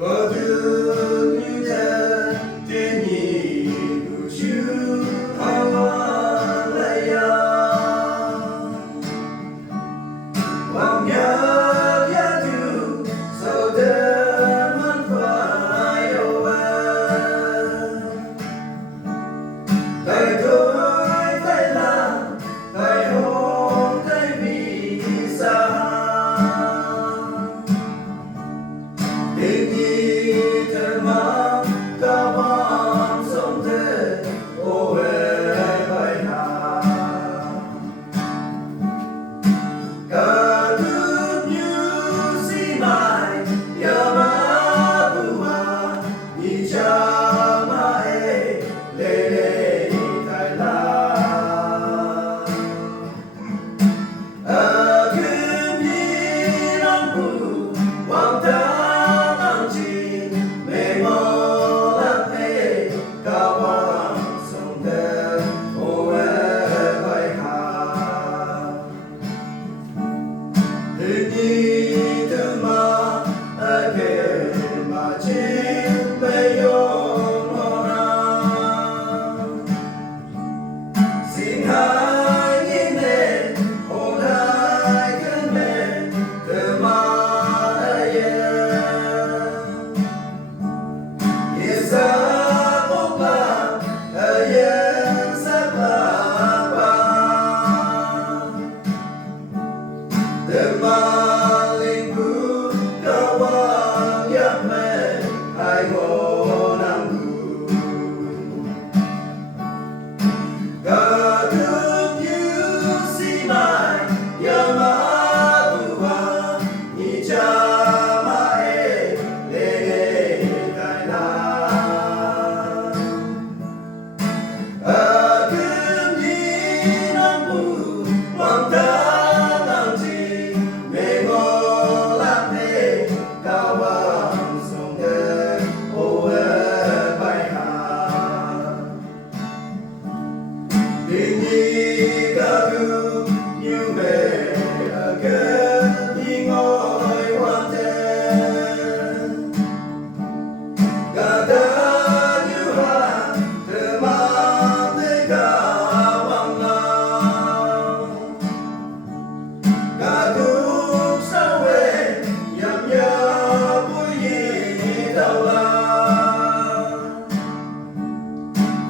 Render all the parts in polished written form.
Có thương như thế thiên nhị của Chúa Hallelujah. Hoàng nhớ Giê-xu sau đêm vẫn phải yêu em. Thầy thôi thầy làm thầy hôn thầy vì xa. Tình nhị thật mang cả bao sống thế ô hề bài hát. Cả thức như xi mài yama bua ni cha ma e lê lê thái la. Kim ni nam bu hoàng ta Hãy subscribe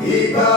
Iba